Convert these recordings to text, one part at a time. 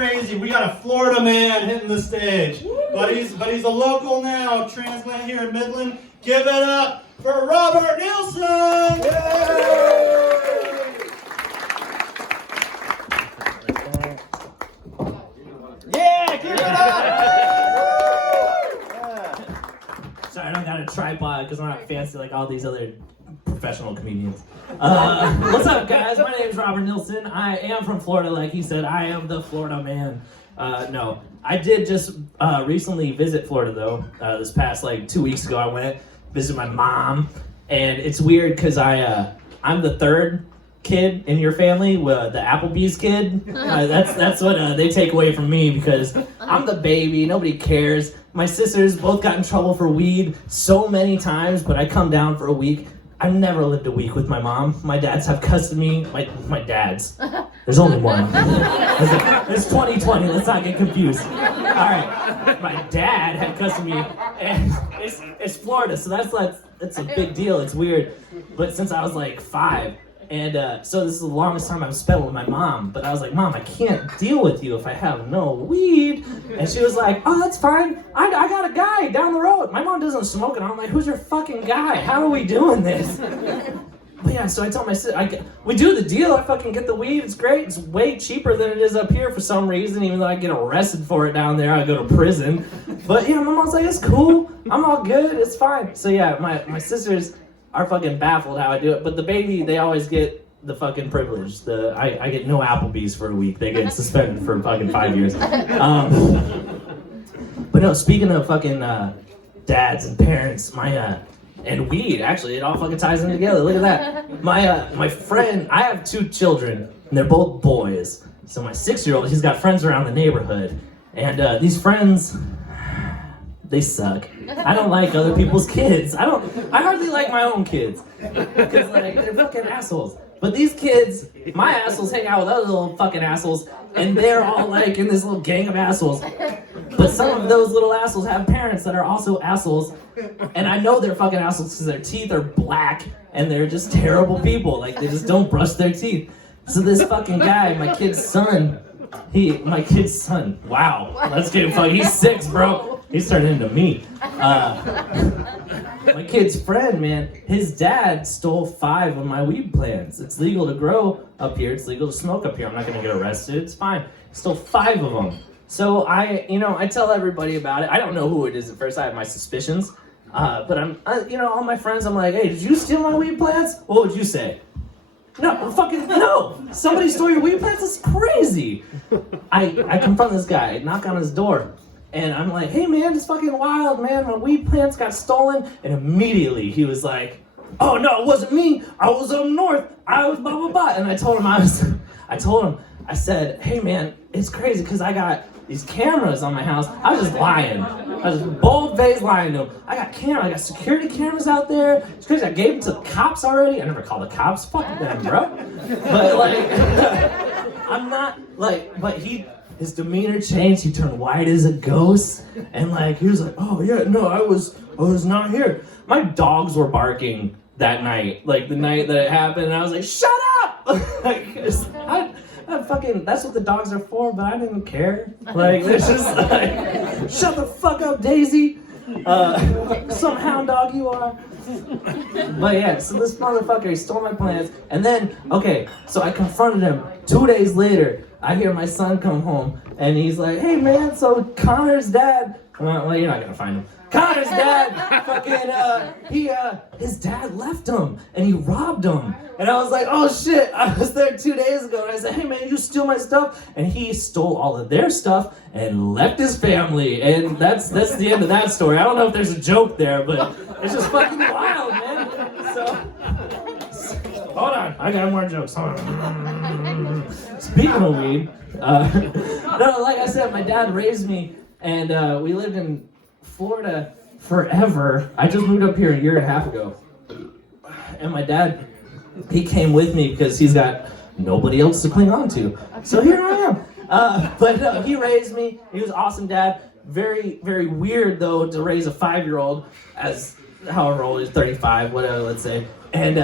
crazy. We got a Florida man hitting the stage. But he's a local now, transplant here in Midland. Give it up for Robert Nielsen! Yeah, give it up! Sorry, I don't got a tripod because I'm not fancy like all these other professional comedians. What's up, guys? My name is Robert Nielsen. I am from Florida, like he said. I am the Florida man. No, I did just recently visit Florida, though. This past, 2 weeks ago, I went visit my mom. And it's weird because I'm the third kid in your family, the Applebee's kid. That's what they take away from me because I'm the baby. Nobody cares. My sisters both got in trouble for weed so many times, but I come down for a week. I've never lived a week with my mom. My dads have custody. My dads. There's only one. It's 2020. Let's not get confused. All right. My dad had custody, and it's Florida, so that's a big deal. It's weird, but since I was 5. And so this is the longest time I've spent with my mom. But I was like, Mom, I can't deal with you if I have no weed. And she was like, oh, that's fine. I got a guy down the road. My mom doesn't smoke. And I'm like, who's your fucking guy? How are we doing this? But yeah, so I told my sister, we do the deal. I fucking get the weed. It's great. It's way cheaper than it is up here for some reason. Even though I get arrested for it down there, I go to prison. But yeah, my mom's like, it's cool. I'm all good. It's fine. So yeah, my sisters are fucking baffled how I do it, but the baby, they always get the fucking privilege. I get no Applebee's for a week. They get suspended for fucking 5 years. But no, speaking of fucking dads and parents, and weed, actually, it all fucking ties in together. Look at that. My friend, I have 2 children, and they're both boys. So my 6-year-old, he's got friends around the neighborhood, and these friends, they suck. I don't like other people's kids. I hardly like my own kids. Because they're fucking assholes. But these kids, my assholes hang out with other little fucking assholes, and they're all in this little gang of assholes. But some of those little assholes have parents that are also assholes, and I know they're fucking assholes because their teeth are black, and they're just terrible people. They just don't brush their teeth. So this fucking guy, my kid's son, wow, let's get him fucking, he's 6, bro. He's turning into me. My kid's friend, man, his dad stole 5 of my weed plants. It's legal to grow up here. It's legal to smoke up here. I'm not gonna get arrested. It's fine. He stole 5 of them. So I tell everybody about it. I don't know who it is at first. I have my suspicions. But all my friends, I'm like, hey, did you steal my weed plants? What would you say? No. Somebody stole your weed plants? That's crazy. I confront this guy, knock on his door. And I'm like, hey man, it's fucking wild, man. My weed plants got stolen. And immediately he was like, oh no, it wasn't me. I was up north. I was blah, blah, blah. And I told him, I said, hey man, it's crazy because I got these cameras on my house. I was just lying. I was just bold-faced lying to him. I got security cameras out there. It's crazy. I gave them to the cops already. I never called the cops. Fuck them, bro. But I'm not but his demeanor changed. He turned white as a ghost, and he was like, "Oh yeah, no, I was not here." My dogs were barking that night, the night that it happened, and I was like, "Shut up!" That's what the dogs are for, but I didn't care. It's just shut the fuck up, Daisy. Some hound dog you are. But yeah, so this motherfucker, he stole my plants, and then so I confronted him. 2 days later, I hear my son come home, and he's like, hey man, so Connor's dad, well, you're not gonna find him. Connor's dad, his dad left him, and he robbed him. And I was like, oh shit, I was there 2 days ago, and I said, hey man, you steal my stuff? And he stole all of their stuff and left his family, and that's the end of that story. I don't know if there's a joke there, but it's just fucking wild, man. So, hold on, I got more jokes. Hold on. Speaking of weed, no, like I said, my dad raised me, and we lived in Florida forever. I just moved up here a year and a half ago, and my dad, he came with me because he's got nobody else to cling on to. So here I am. But no, he raised me. He was an awesome dad. Very, very weird though to raise a 5-year-old as however old he's 35, whatever, let's say. And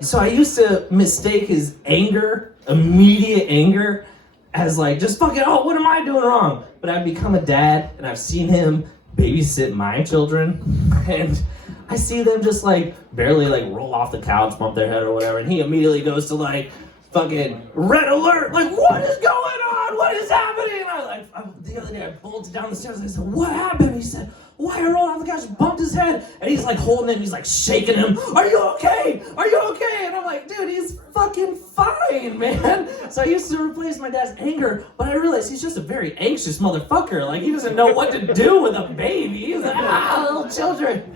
so I used to mistake his anger, immediate anger, as like just fucking, oh, what am I doing wrong? But I've become a dad, and I've seen him babysit my children, and I see them just like barely like roll off the couch, bump their head or whatever, and he immediately goes to like fucking red alert, like what is going on? What is happening? And the other day I bolted down the stairs and I said, what happened? He said, why are rolling off the couch? Bumped his head, and he's like holding him, he's like shaking him. Are you okay? Are you okay? And I'm like, dude, he's fucking fine, man. So I used to replace my dad's anger, but I realized he's just a very anxious motherfucker. Like he doesn't know what to do with a baby. He's like, little children.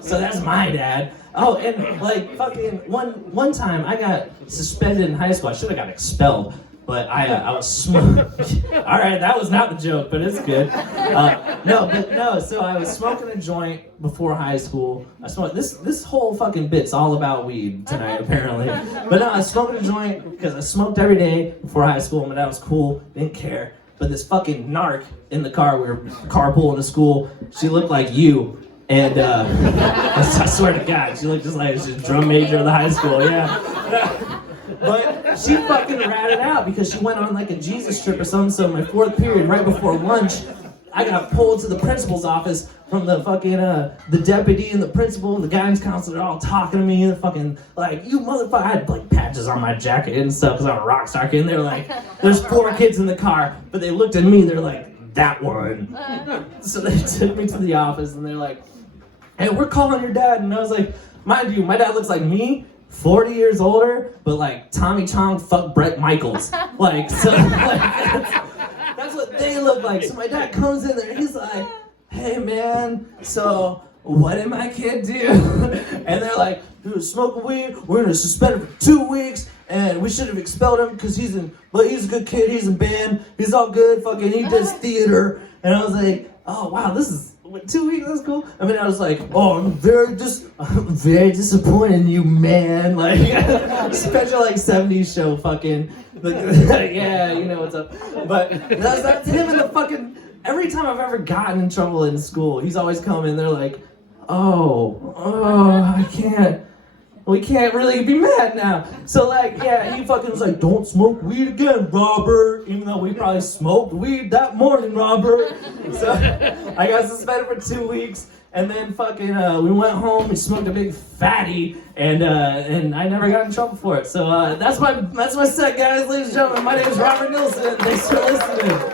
So that's my dad. Oh, and like fucking one time I got suspended in high school. I should have got expelled, but I was smoking. All right, that was not the joke, but it's good. So I was smoking a joint before high school. I smoked this whole fucking bit's all about weed tonight apparently. But no, I was smoking a joint because I smoked every day before high school. My dad was cool, didn't care. But this fucking narc in the car, we were carpooling to school. She looked like you. And I swear to God, she looked just like she's a drum major of the high school, yeah. But she fucking ratted out because she went on like a Jesus trip or something. So my fourth period, right before lunch, I got pulled to the principal's office from the fucking the deputy and the principal and the guidance counselor all talking to me. And fucking like, you motherfucker, I had like patches on my jacket and stuff because I'm a rock star kid. And they were like, there's 4 kids in the car, but they looked at me and they're like, that one. So they took me to the office and they're like, hey, we're calling your dad. And I was like, mind you, my dad looks like me, 40 years older, but like Tommy Chong fuck Bret Michaels. Like, so like, that's what they look like. So my dad comes in there and he's like, hey man, so what did my kid do? And they're like, he was smoking weed, we're gonna suspend him for 2 weeks, and we should have expelled him because he's a good kid, he's in band, he's all good, fucking he does theater. And I was like, oh wow, this is 2 weeks, that's cool. I mean, I was like, oh, I'm very disappointed in you, man. Like, special like 70s show, fucking, like, yeah, you know what's up. But that's him in the fucking, every time I've ever gotten in trouble in school, he's always come in, they're like, we can't really be mad now. So like, yeah, he fucking was like, don't smoke weed again, Robert. Even though we probably smoked weed that morning, Robert. So I got suspended for 2 weeks. And then fucking, we went home, we smoked a big fatty, and I never got in trouble for it. So that's my set, guys, ladies and gentlemen. My name is Robert Nilsson. Thanks for listening.